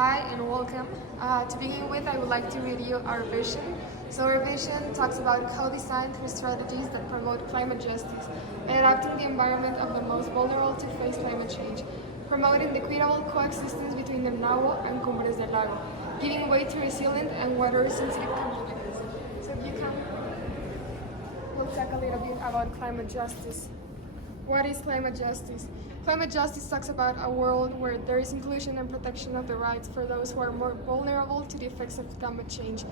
Hi and welcome. To begin with, I would like to read you our vision. So our vision talks about co-design through strategies that promote climate justice and adapting the environment of the most vulnerable to face climate change, promoting the equitable coexistence between the Nahua and Cumbres del Lago, giving way to resilient and water-sensitive communities. So if you can, we'll talk a little bit about climate justice. What is climate justice? Climate justice talks about a world where there is inclusion and protection of the rights for those who are more vulnerable to the effects of climate change.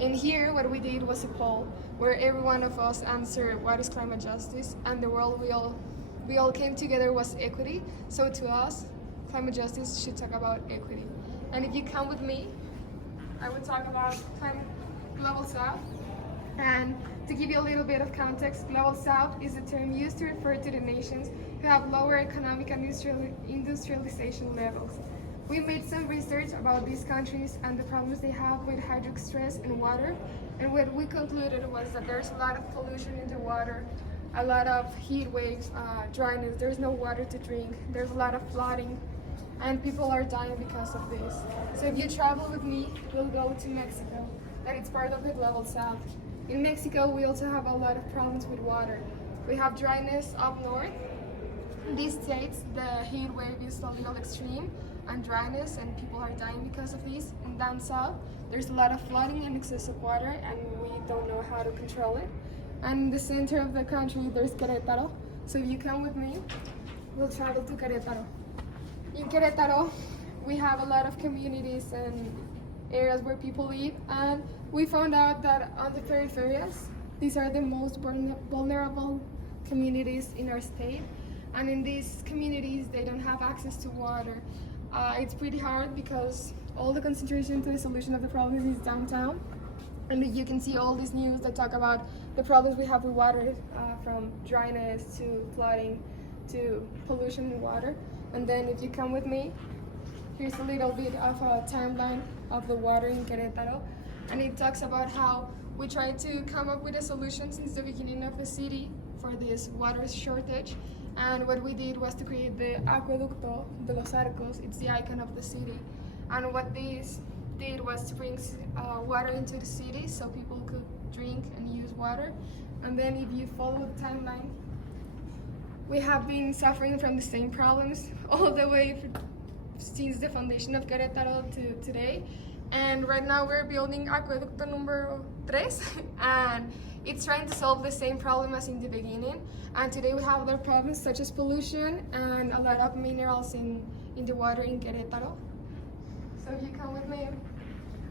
And here, what we did was a poll where every one of us answered what is climate justice, and the world we all came together was equity. So to us, climate justice should talk about equity. And if you come with me, I would talk about climate global south. And to give you a little bit of context, Global South is a term used to refer to the nations who have lower economic and industrialization levels. We made some research about these countries and the problems they have with hydric stress and water, and what we concluded was that there's a lot of pollution in the water, a lot of heat waves, dryness, there's no water to drink, there's a lot of flooding, and people are dying because of this. So if you travel with me, we'll go to Mexico, and it's part of the Global South. In Mexico, we also have a lot of problems with water. We have dryness up north. In these states, the heat wave is a little extreme and dryness, and people are dying because of this. And down south, there's a lot of flooding and excessive water, and we don't know how to control it. And in the center of the country, there's Querétaro. So if you come with me, we'll travel to Querétaro. In Querétaro, we have a lot of communities and areas where people live, and we found out that on the peripheries, these are the most vulnerable communities in our state, and in these communities they don't have access to water. It's pretty hard because all the concentration to the solution of the problem is downtown, and you can see all these news that talk about the problems we have with water, from dryness to flooding to pollution in water. And then if you come with me, here's a little bit of a timeline of the water in Querétaro, and it talks about how we tried to come up with a solution since the beginning of the city for this water shortage. And what we did was to create the Acueducto de los Arcos. It's the icon of the city. And what this did was to bring water into the city so people could drink and use water. And then if you follow the timeline, we have been suffering from the same problems all the way since the foundation of Querétaro to today. And right now we're building Acueducto number 3, and it's trying to solve the same problem as in the beginning. And today we have other problems such as pollution and a lot of minerals in the water in Querétaro. So if you come with me,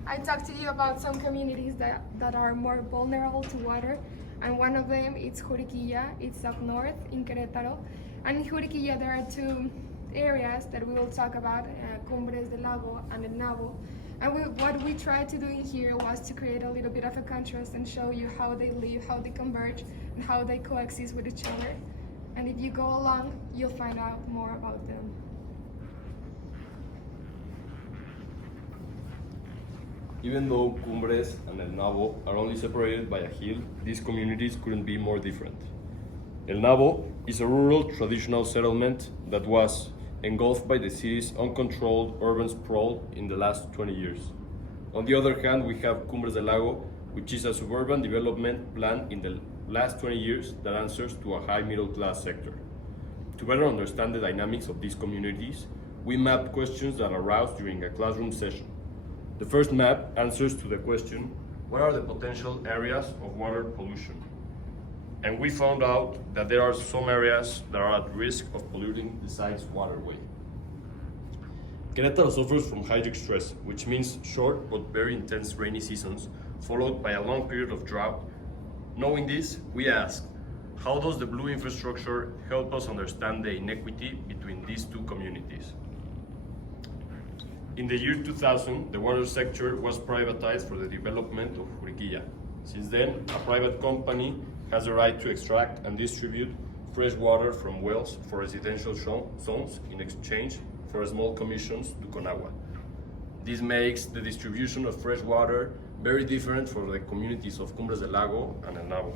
I talked to you about some communities that are more vulnerable to water, and one of them is Juriquilla. It's up north in Querétaro. And in Juriquilla there are two areas that we will talk about, Cumbres del Lago and El Nabo. And what we tried to do in here was to create a little bit of a contrast and show you how they live, how they converge, and how they coexist with each other. And if you go along, you'll find out more about them. Even though Cumbres and El Nabo are only separated by a hill, these communities couldn't be more different. El Nabo is a rural traditional settlement that was engulfed by the city's uncontrolled urban sprawl in the last 20 years. On the other hand, we have Cumbres del Lago, which is a suburban development plan in the last 20 years that answers to a high middle class sector. To better understand the dynamics of these communities, we mapped questions that arose during a classroom session. The first map answers to the question, what are the potential areas of water pollution? And we found out that there are some areas that are at risk of polluting the site's waterway. Querétaro suffers from hydric stress, which means short but very intense rainy seasons, followed by a long period of drought. Knowing this, we asked, how does the blue infrastructure help us understand the inequity between these two communities? In the year 2000, the water sector was privatized for the development of Juriquilla. Since then, a private company has the right to extract and distribute fresh water from wells for residential zones in exchange for small commissions to Conagua. This makes the distribution of fresh water very different for the communities of Cumbres del Lago and El Nabo.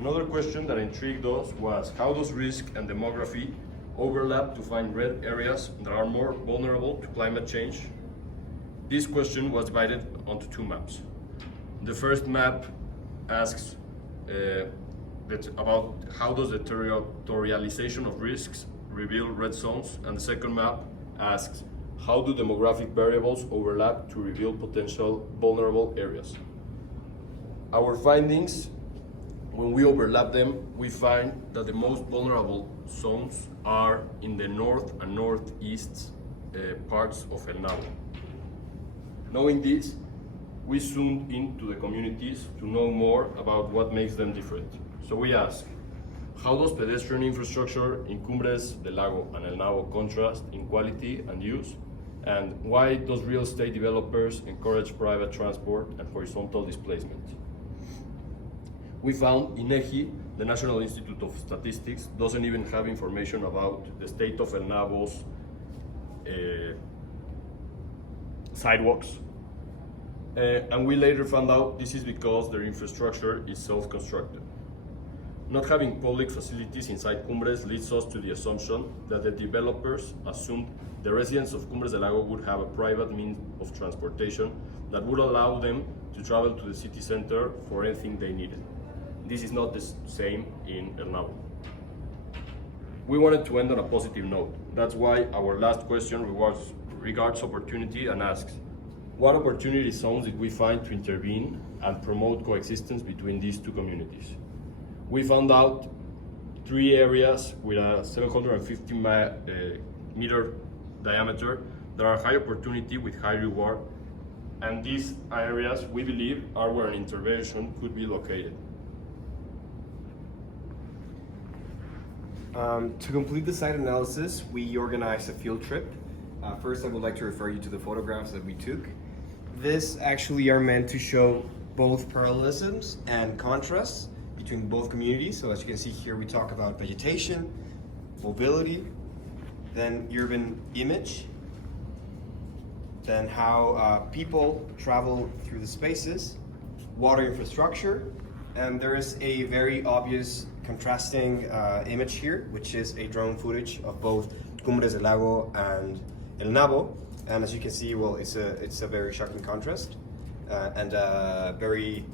Another question that intrigued us was how does risk and demography overlap to find red areas that are more vulnerable to climate change this question was divided onto two maps. The first map asks about how does the territorialization of risks reveal red zones, and the second map asks how do demographic variables overlap to reveal potential vulnerable areas. Our findings, when we overlap them, we find that the most vulnerable zones are in the north and northeast parts of El Nabo. Knowing this, we zoomed into the communities to know more about what makes them different. So we asked, how does pedestrian infrastructure in Cumbres del Lago and El Nabo contrast in quality and use? And why does real estate developers encourage private transport and horizontal displacement? We found INEGI, the National Institute of Statistics, doesn't even have information about the state of El Nabo's sidewalks. And we later found out this is because their infrastructure is self-constructed. Not having public facilities inside Cumbres leads us to the assumption that the developers assumed the residents of Cumbres del Lago would have a private means of transportation that would allow them to travel to the city center for anything they needed. This is not the same in El Nabo. We wanted to end on a positive note. That's why our last question regards opportunity and asks, what opportunity zones did we find to intervene and promote coexistence between these two communities? We found out 3 areas with a 750 meter diameter that are high opportunity with high reward, and these areas, we believe, are where an intervention could be located. To complete the site analysis, we organized a field trip. First, I would like to refer you to the photographs that we took. This actually are meant to show both parallelisms and contrasts between both communities. So as you can see here, we talk about vegetation, mobility, then urban image, then how people travel through the spaces, water infrastructure, and there is a very obvious contrasting image here, which is a drone footage of both Cumbres del Lago and El Nabo. And as you can see, well, it's a very shocking contrast and a very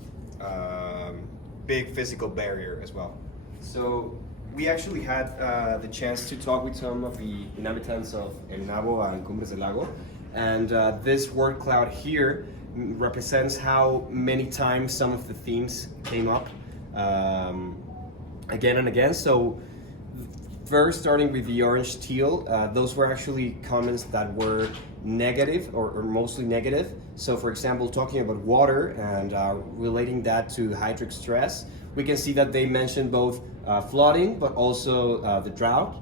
big physical barrier as well. So we actually had the chance to talk with some of the inhabitants of El Nabo and Cumbres del Lago, and this word cloud here represents how many times some of the themes came up again and again. So first, starting with the orange teal, those were actually comments that were negative or mostly negative. So for example, talking about water and relating that to hydric stress, we can see that they mentioned both flooding, but also the drought.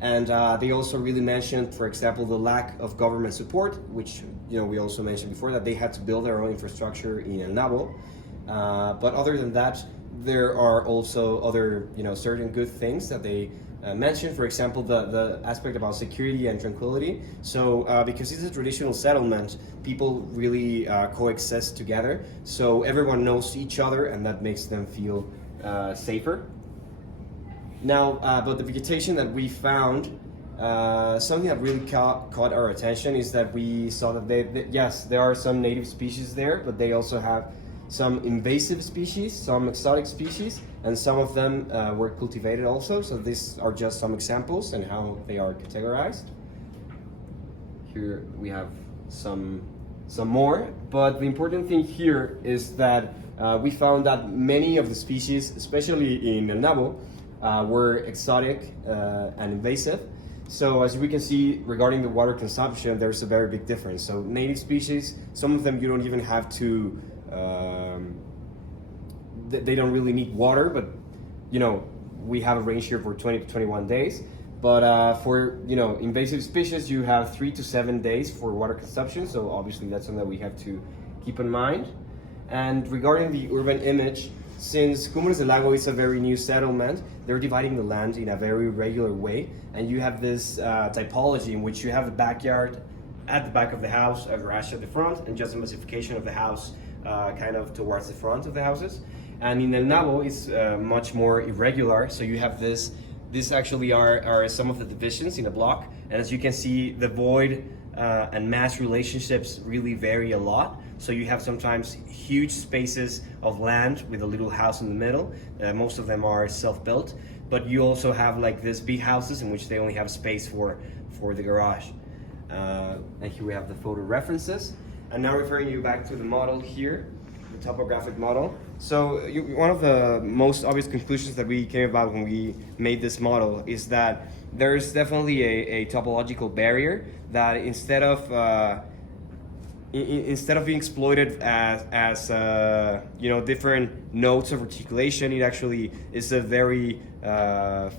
And they also really mentioned, for example, the lack of government support, which we also mentioned before, that they had to build their own infrastructure in El Nabo. But other than that, there are also other certain good things that they mentioned. For example, the aspect about security and tranquility. So because it's a traditional settlement, people really coexist together. So everyone knows each other, and that makes them feel safer. Now, but the vegetation that we found, something that really caught our attention is that we saw that yes, there are some native species there, but they also have some invasive species, some exotic species, and some of them were cultivated also. So these are just some examples and how they are categorized. Here we have some more, but the important thing here is that we found that many of the species, especially in El Nabo, were exotic and invasive. So as we can see, regarding the water consumption, there's a very big difference. So native species, some of them you don't even have to they don't really need water, but we have a range here for 20 to 21 days. But for invasive species, you have 3 to 7 days for water consumption. So obviously that's something that we have to keep in mind. And regarding the urban image, since Cumbres del Lago is a very new settlement, they're dividing the land in a very regular way, and you have this typology in which you have a backyard at the back of the house, a garage at the front, and just a massification of the house kind of towards the front of the houses. And in El Nabo, it's much more irregular. So you have this actually are some of the divisions in a block. And as you can see, the void and mass relationships really vary a lot. So you have sometimes huge spaces of land with a little house in the middle. Most of them are self-built, but you also have like these big houses in which they only have space for the garage. And here we have the photo references. And now referring you back to the model here, the topographic model. So one of the most obvious conclusions that we came about when we made this model is that there's definitely a topological barrier that instead of being exploited as different nodes of articulation, it actually is a very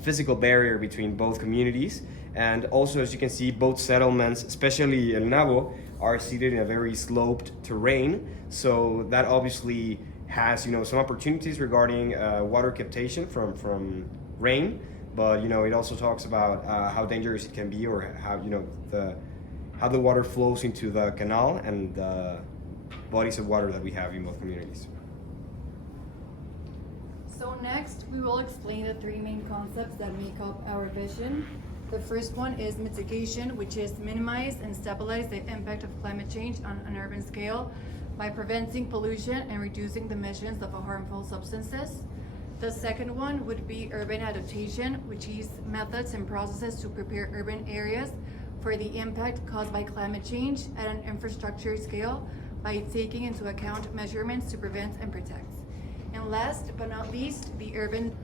physical barrier between both communities. And also, as you can see, both settlements, especially El Nabo, are seated in a very sloped terrain. So that obviously has some opportunities regarding water captation from rain, but it also talks about how dangerous it can be, or how the water flows into the canal and the bodies of water that we have in both communities. So next, we will explain the three main concepts that make up our vision. The first one is mitigation, which is minimize and stabilize the impact of climate change on an urban scale by preventing pollution and reducing the emissions of harmful substances. The second one would be urban adaptation, which is methods and processes to prepare urban areas for the impact caused by climate change at an infrastructure scale by taking into account measurements to prevent and protect. And last but not least, the urban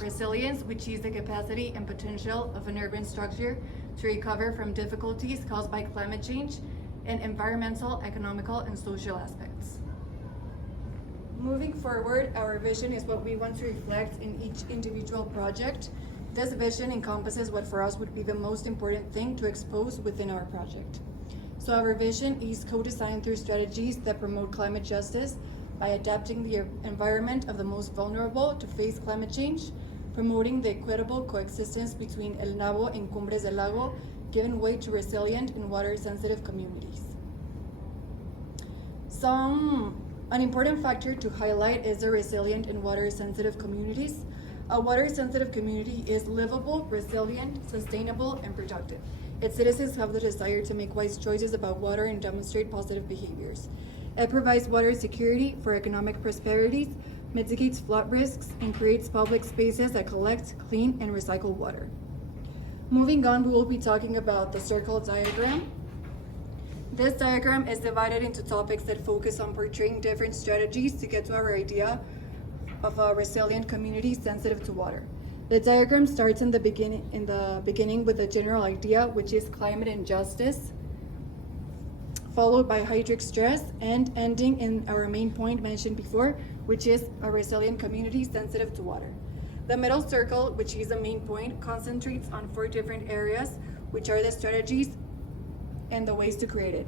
resilience, which is the capacity and potential of an urban structure to recover from difficulties caused by climate change and environmental, economical, and social aspects. Moving forward, our vision is what we want to reflect in each individual project. This vision encompasses what for us would be the most important thing to expose within our project. So our vision is co-designed through strategies that promote climate justice by adapting the environment of the most vulnerable to face climate change, promoting the equitable coexistence between El Nabo and Cumbres del Lago, giving way to resilient and water-sensitive communities. An important factor to highlight is the resilient and water-sensitive communities. A water-sensitive community is livable, resilient, sustainable, and productive. Its citizens have the desire to make wise choices about water and demonstrate positive behaviors. It provides water security for economic prosperity, mitigates flood risks, and creates public spaces that collect, clean, and recycle water. Moving on, we will be talking about the circle diagram. This diagram is divided into topics that focus on portraying different strategies to get to our idea of a resilient community sensitive to water. The diagram starts in the beginning with a general idea, which is climate injustice, followed by hydric stress, and ending in our main point mentioned before, which is a resilient community sensitive to water. The middle circle, which is the main point, concentrates on 4 different areas, which are the strategies and the ways to create it.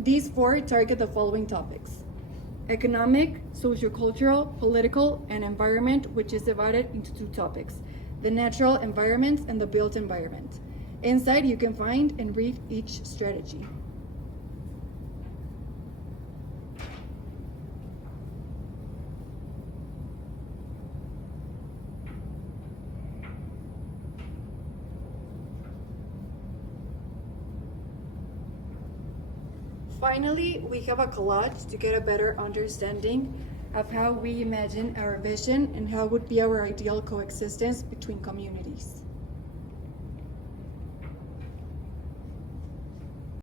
These 4 target the following topics: economic, sociocultural, political, and environment, which is divided into 2 topics: the natural environment and the built environment. Inside, you can find and read each strategy. Finally, we have a collage to get a better understanding of how we imagine our vision and how would be our ideal coexistence between communities.